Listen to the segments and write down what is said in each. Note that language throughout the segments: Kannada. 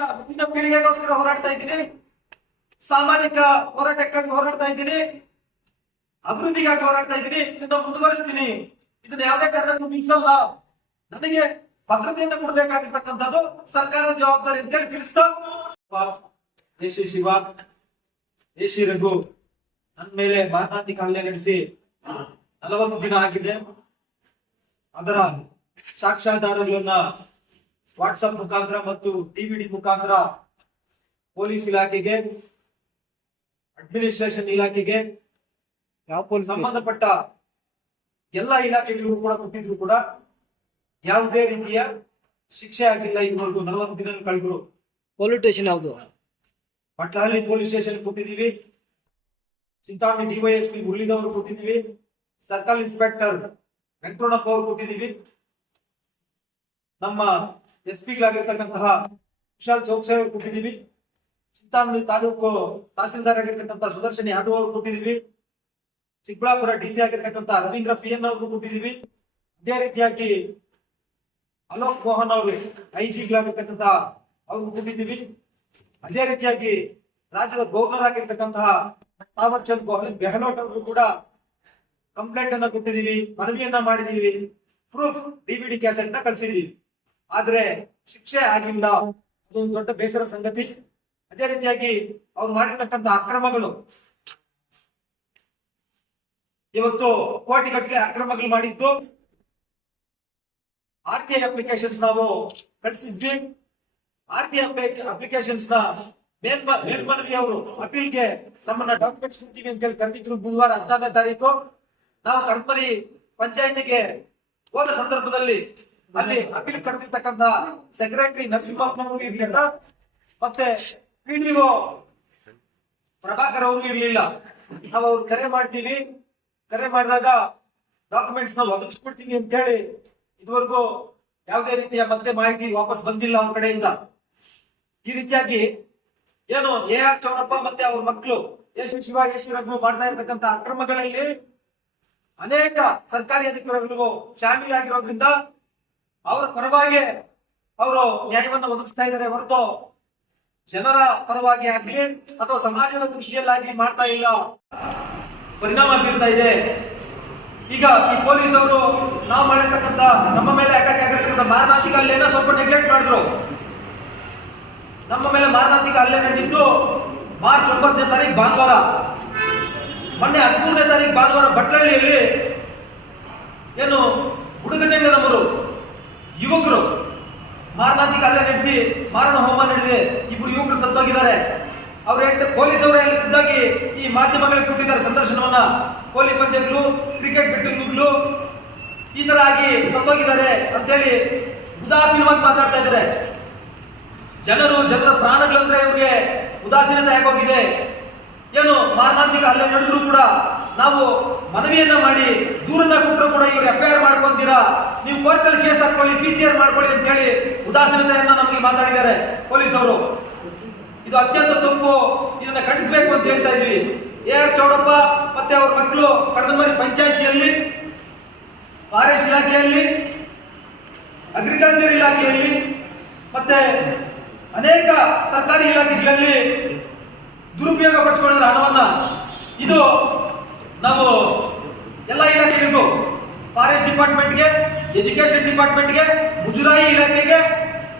ಮುಂದಿನ ಪೀಳಿಗೆಗೋಸ್ಕರ ಹೋರಾಡ್ತಾ ಇದ್ದೀನಿ. ಸಾಮಾಜಿಕ ಹೋರಾಟಕ್ಕಾಗಿ ಹೋರಾಡ್ತಾ ಇದ್ದೀನಿ. ಅಭಿವೃದ್ಧಿಗಾಗಿ ಹೋರಾಡ್ತಾ ಇದ್ದೀನಿ. ಇದನ್ನ ಮುಂದುವರಿಸ್ತೀನಿ. ಇದನ್ನ ಯಾವುದೇ ಕಾರಣಕ್ಕೂ ನಿಲ್ಸಲ್ಲ ನನಗೆ ಭದ್ರತೆಯನ್ನು ಕೊಡ್ಬೇಕಾಗಿರ್ತಕ್ಕಂಥದ್ದು ಸರ್ಕಾರದ ಜವಾಬ್ದಾರಿ ಅಂತೇಳಿ ತಿಳಿಸ್ತಾ. ಎ ಶ್ರೀ ಶಿವ. ಎ ಶ್ರೀ ರಘು. ನನ್ನ ಮೇಲೆ ಮಾರಣಾಂತಿ ಕಾಲನೆ ನಡೆಸಿ. ನಲವತ್ತು ದಿನ ಆಗಿದೆ. ಅದರ ಸಾಕ್ಷ್ಯಾಧಾರಗಳನ್ನ ವಾಟ್ಸಪ್ ಮುಖಾಂತರ ಮತ್ತು ಡಿವಿಡಿ ಮುಖಾಂತರ ಪೊಲೀಸ್ ಇಲಾಖೆಗೆ ಅಡ್ಮಿನಿಸ್ಟ್ರೇಷನ್ ಇಲಾಖೆಗೆ ಸಂಬಂಧಪಟ್ಟ ಎಲ್ಲ ಇಲಾಖೆಗಳಿಗೂ ಕೂಡ ಕೊಟ್ಟಿದ್ರು ಕೂಡ ಯಾವುದೇ ರೀತಿಯ ಶಿಕ್ಷೆ ಆಗಿಲ್ಲ ಇದುವರೆಗೂ ನಲವತ್ತು ದಿನ ಕಳೆದ್ರು. ಪೊಲೀಸ್ ಸ್ಟೇಷನ್ ಯಾವುದು? ಪಟ್ಲಹಳ್ಳಿ ಪೊಲೀಸ್ ಸ್ಟೇಷನ್ ಕೊಟ್ಟಿದ್ದೀವಿ. ಚಿಂತಾಮಣಿ ಡಿವೈಎಸ್ಪಿ ಮುರಳಿದವರು ಕೊಟ್ಟಿದ್ದೀವಿ. ಸರ್ಕಲ್ ಇನ್ಸ್ಪೆಕ್ಟರ್ ವೆಂಕಟರಮಣಪ್ಪ ಅವರು ಕೊಟ್ಟಿದ್ದೀವಿ. ನಮ್ಮ ಎಸ್ ಪಿಗಳಾಗಿರ್ತಕ್ಕಂತಹ ವಿಶಾಲ್ ಚೌಕ್ಸೆ ಅವರು ಕೊಟ್ಟಿದ್ದೀವಿ. ಚಿಂತಾಮಣಿ ತಾಲೂಕು ತಹಸೀಲ್ದಾರ್ ಆಗಿರ್ತಕ್ಕಂಥ ಸುದರ್ಶನ್ ಯಾದವ್ ಅವರು ಕೊಟ್ಟಿದ್ದೀವಿ. ಚಿಕ್ಕಬಳ್ಳಾಪುರ ಡಿ ಸಿ ಆಗಿರ್ತಕ್ಕಂಥ ರವೀಂದ್ರ ಪಿ ಎನ್ ಅವ್ರಿಗೂ ಕೊಟ್ಟಿದ್ದೀವಿ. ಇದೇ ರೀತಿಯಾಗಿ ಅಲೋಕ್ ಮೋಹನ್ ಅವರು ಐ ಜಿಗಳಾಗಿರ್ತಕ್ಕಂಥ ಅವ್ರಿಗೂ ಕೊಟ್ಟಿದ್ದೀವಿ. ಅದೇ ರೀತಿಯಾಗಿ ರಾಜ್ಯದ ಗವರ್ನರ್ ಆಗಿರ್ತಕ್ಕಂತಹ ತಾವರ್ ಚಂದ್ ಗೆಹ್ಲೋಟ್ ಅವ್ರಿಗೂ ಕೂಡ ಕಂಪ್ಲೇಂಟ್ ಅನ್ನ ಕೊಟ್ಟಿದೀವಿ ಮನವಿಯನ್ನ ಮಾಡಿದೀವಿ ಪ್ರೂಫ್ ಡಿವಿಡಿ ಕ್ಯಾಸೆಟ್ನ ಕಳ್ಸಿದೀವಿ ಆದ್ರೆ ಶಿಕ್ಷೆ ಆಗಿಲ್ಲ ಅದೊಂದು ದೊಡ್ಡ ಬೇಸರ ಸಂಗತಿ. ಅದೇ ರೀತಿಯಾಗಿ ಅವ್ರು ಮಾಡಿರ್ತಕ್ಕಂತ ಅಕ್ರಮಗಳು. ಇವತ್ತು ಕೋಟಿಗಟ್ಟಲೆ ಅಕ್ರಮಗಳು ಮಾಡಿದ್ದು. ಆರ್ ಟಿ ಐ ಅಪ್ಲಿಕೇಶನ್ಸ್ ನಾವು ಕಳಿಸಿದ್ವಿ. ಆರ್ ಟಿ ಅಪ್ಲಿಕೇಶನ್ಸ್ನ ಮೇಲ್ಮ- ಮೇಲ್ಮನವಿ ಅವರು ಅಪೀಲ್ಗೆ ನಮ್ಮನ್ನ ಡಾಕ್ಯುಮೆಂಟ್ಸ್ ಕೊಡ್ತೀವಿ ಅಂತ ಹೇಳಿ ಕರೆದಿದ್ರು ಬುಧವಾರ ಹದಿನಾರನೇ ತಾರೀಕು. ನಾವು ಕಡ್ಮರಿ ಪಂಚಾಯತಿಗೆ ಹೋದ ಸಂದರ್ಭದಲ್ಲಿ ಅಲ್ಲಿ ಅಪೀಲ್ ಕರೆದಿರ್ತಕ್ಕಂತ ಸೆಕ್ರೆಟರಿ ನರಸಿಂಹಪ್ಪನವರು ಇರ್ಲಿಲ್ಲ ಮತ್ತೆ ಪಿಡಿಒ ಪ್ರಭಾಕರ್ ಅವರು ಇರ್ಲಿಲ್ಲ. ನಾವು ಅವ್ರು ಕರೆ ಮಾಡ್ತೀವಿ. ಕರೆ ಮಾಡಿದಾಗ ಡಾಕ್ಯುಮೆಂಟ್ಸ್ ನಾವು ಒದಗಿಸ್ಬಿಡ್ತೀವಿ ಅಂತ ಹೇಳಿ ಇದುವರೆಗೂ ಯಾವುದೇ ರೀತಿಯ ಮತ್ತೆ ಮಾಹಿತಿ ವಾಪಸ್ ಬಂದಿಲ್ಲ ಅವ್ರ ಕಡೆಯಿಂದ. ಈ ರೀತಿಯಾಗಿ ಏನು ಎ ಆರ್ ಚೌಡಪ್ಪ ಮತ್ತೆ ಅವ್ರ ಮಕ್ಕಳು ಎಸ್ ಶಿವ ರಘು ಮಾಡ್ತಾ ಇರತಕ್ಕಂತ ಅಕ್ರಮಗಳಲ್ಲಿ ಅನೇಕ ಸರ್ಕಾರಿ ಅಧಿಕಾರಿಗಳಿಗೂ ಶಾಮೀಲಾಗಿರೋದ್ರಿಂದ ಅವರ ಪರವಾಗಿ ಅವರು ನ್ಯಾಯವನ್ನು ಒದಗಿಸ್ತಾ ಇದ್ದಾರೆ ಹೊರತು ಜನರ ಪರವಾಗಿ ಆಗ್ಲಿ ಅಥವಾ ಸಮಾಜದ ದೃಷ್ಟಿಯಲ್ಲಾಗ್ಲಿ ಮಾಡ್ತಾ ಇಲ್ಲ. ಪರಿಣಾಮ ಬೀರ್ತಾ ಇದೆ. ಈಗ ಈ ಪೊಲೀಸ್ ಅವರು ನಾವು ಮಾಡಿರ್ತಕ್ಕಂಥ ನಮ್ಮ ಮೇಲೆ ಅಟ್ಯಾಕ್ ಆಗಿರ್ತಕ್ಕಂಥ ಮಾರಣಾಂತಿಕ ಅಲ್ಲೇನ ಸ್ವಲ್ಪ ನೆಗ್ಲೆಕ್ಟ್ ಮಾಡಿದ್ರು. ನಮ್ಮ ಮೇಲೆ ಮಾರಣಾಂತಿಕ ಅಲ್ಲೇ ನಡೆದಿದ್ದು ಮಾರ್ಚ್ ಒಂಬತ್ತನೇ ತಾರೀಕು ಭಾನುವಾರ. ಮೊನ್ನೆ ಹದಿಮೂರನೇ ತಾರೀಕು ಭಾನುವಾರ ಬಟ್ಲಹಳ್ಳಿಯಲ್ಲಿ ಏನು ಹುಡುಗಚಂಗನವರು ಯುವಕರು ಮಾರಣಾಂತಿಕ ಹಲ್ಲೆ ನಡೆಸಿ ಮಾರಣ ಹೋಮ ನಡೆದಿದೆ ಇಬ್ರು ಯುವಕರು ಸತ್ತೋಗಿದ್ದಾರೆ ಅವ್ರು ಪೊಲೀಸ್ ಅವರು ಖುದ್ದಾಗಿ ಈ ಮಾಧ್ಯಮಗಳಿಗೆ ಕೊಟ್ಟಿದ್ದಾರೆ ಸಂದರ್ಶನವನ್ನ. ಕೋಲಿ ಪಂದ್ಯಗಳು, ಕ್ರಿಕೆಟ್ ಬೆಟ್ಟಿಂಗ್ಗಳು ಈ ತರ ಆಗಿ ಸತ್ತೋಗಿದ್ದಾರೆ ಅಂತೇಳಿ ಉದಾಸೀನವಾಗಿ ಮಾತಾಡ್ತಾ ಇದ್ದಾರೆ. ಜನರು, ಜನರ ಪ್ರಾಣಗಳಂದ್ರೆ ಇವ್ರಿಗೆ ಉದಾಸೀನತೆ ಆಗೋಗಿದೆ. ಏನು ಮಾರಣಾಂತಿಕ ಹಲ್ಲೆ ನಡೆದ್ರು ಕೂಡ ನಾವು ಮನವಿಯನ್ನ ಮಾಡಿ, ದೂರನ್ನ ಕೊಟ್ಟರು ಕೂಡ ಇವ್ರು ಎಫ್ ಐ ಆರ್ ಮಾಡ್ಕೊಂತೀರಾ? ನೀವು ಕೋರ್ಟಲ್ಲಿ ಕೇಸ್ ಹಾಕೊಳ್ಳಿ ಪಿ ಸಿ ಆರ್ ಮಾಡ್ಕೊಳ್ಳಿ ಅಂತ ಹೇಳಿ ಉದಾಸೀನತೆಯನ್ನ ನಮಗೆ ಮಾತಾಡಿದ್ದಾರೆ ಪೊಲೀಸ್ ಅವರು ಇದು ಅತ್ಯಂತ ತಪ್ಪು. ಇದನ್ನ ಖಂಡಿಸಬೇಕು ಅಂತ ಹೇಳ್ತಾ ಇದೀವಿ. ಎ ಆರ್ ಚೌಡಪ್ಪ ಮತ್ತೆ ಅವ್ರ ಮಕ್ಕಳು ಕಡದಮರಿ ಪಂಚಾಯಿತಿಯಲ್ಲಿ, ಫಾರೆಸ್ಟ್ ಇಲಾಖೆಯಲ್ಲಿ ಅಗ್ರಿಕಲ್ಚರ್ ಇಲಾಖೆಯಲ್ಲಿ, ಮತ್ತೆ ಅನೇಕ ಸರ್ಕಾರಿ ಇಲಾಖೆಗಳಲ್ಲಿ ದುರುಪಯೋಗ ಪಡಿಸ್ಕೊಂಡಿದ್ರೆ ಹಣವನ್ನ ಇದು ನಾವು ಎಲ್ಲ ಇಲಾಖೆಗಳಿಗೂ, ಫಾರೆಸ್ಟ್ ಡಿಪಾರ್ಟ್ಮೆಂಟ್ಗೆ ಎಜುಕೇಶನ್ ಡಿಪಾರ್ಟ್ಮೆಂಟ್ಗೆ, ಮುಜುರಾಯಿ ಇಲಾಖೆಗೆ,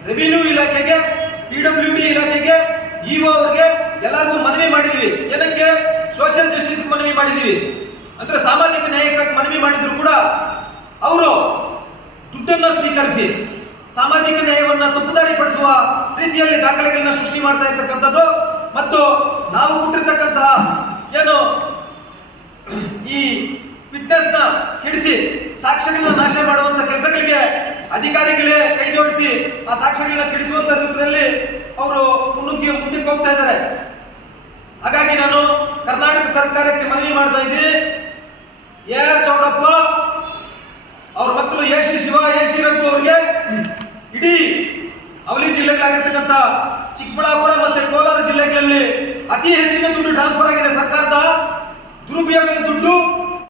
ರೆವಿನ್ಯೂ ಇಲಾಖೆಗೆ, ಪಿ ಡಬ್ಲ್ಯೂ ಡಿ ಇಲಾಖೆಗೆ ಇಒ ಅವ್ರಿಗೆ ಎಲ್ಲರಿಗೂ ಮನವಿ ಮಾಡಿದೀವಿ. ಏನಕ್ಕೆ? ಸೋಷಿಯಲ್ ಜಸ್ಟಿಸ್ ಮನವಿ ಮಾಡಿದೀವಿ. ಅಂದ್ರೆ ಸಾಮಾಜಿಕ ನ್ಯಾಯಕ್ಕಾಗಿ ಮನವಿ ಮಾಡಿದ್ರು ಕೂಡ ಅವರು ದುಡ್ಡನ್ನ ಸ್ವೀಕರಿಸಿ, ಸಾಮಾಜಿಕ ನ್ಯಾಯವನ್ನ ತಪ್ಪುದಾರಿ ಪಡಿಸುವ ರೀತಿಯಲ್ಲಿ ದಾಖಲೆಗಳನ್ನ ಸೃಷ್ಟಿ ಮಾಡ್ತಾ ಇರ್ತಕ್ಕಂಥದ್ದು ಮತ್ತು ನಾವು ಕೊಟ್ಟಿರ್ತಕ್ಕಂತಹ ಏನು ಈ ಫಿಟ್ನೆಸ್ನ ಹಿಡಿಸಿ, ಸಾಕ್ಷ್ಯಗಳನ್ನ ನಾಶ ಮಾಡುವಂತ ಕೆಲಸಗಳಿಗೆ ಅಧಿಕಾರಿಗಳೇ ಕೈ ಜೋಡಿಸಿ ಆ ಸಾಕ್ಷ್ಯಗಳನ್ನ ಕಿಡಿಸುವಂತ ರೂಪದಲ್ಲಿ ಅವರು ಮುನ್ನುಗ್ಗಿ ಮುಂದಕ್ಕೆ ಹೋಗ್ತಾ ಇದ್ದಾರೆ. ಹಾಗಾಗಿ ನಾನು ಕರ್ನಾಟಕ ಸರ್ಕಾರಕ್ಕೆ ಮನವಿ ಮಾಡ್ತಾ ಇದ್ದೀನಿ. ಎ ಆರ್ ಚೌಡಪ್ಪ ಅವ್ರ ಮಕ್ಕಳು ಎ ಶ್ರೀ ಶಿವ, ಎ ಶ್ರೀ ರಘು ಅವರಿಗೆ ಇಡೀ ಅವಳಿ ಜಿಲ್ಲೆಗಳಾಗಿರ್ತಕ್ಕಂಥ ಚಿಕ್ಕಬಳ್ಳಾಪುರ ಮತ್ತೆ ಕೋಲಾರ ಜಿಲ್ಲೆಗಳಲ್ಲಿ ಅತಿ ಹೆಚ್ಚಿನ ದುಡ್ಡು ಟ್ರಾನ್ಸ್ಫರ್ ಆಗಿದೆ ಸರ್ಕಾರದ ದುರುಪಯೋಗದ ದುಡ್ಡು.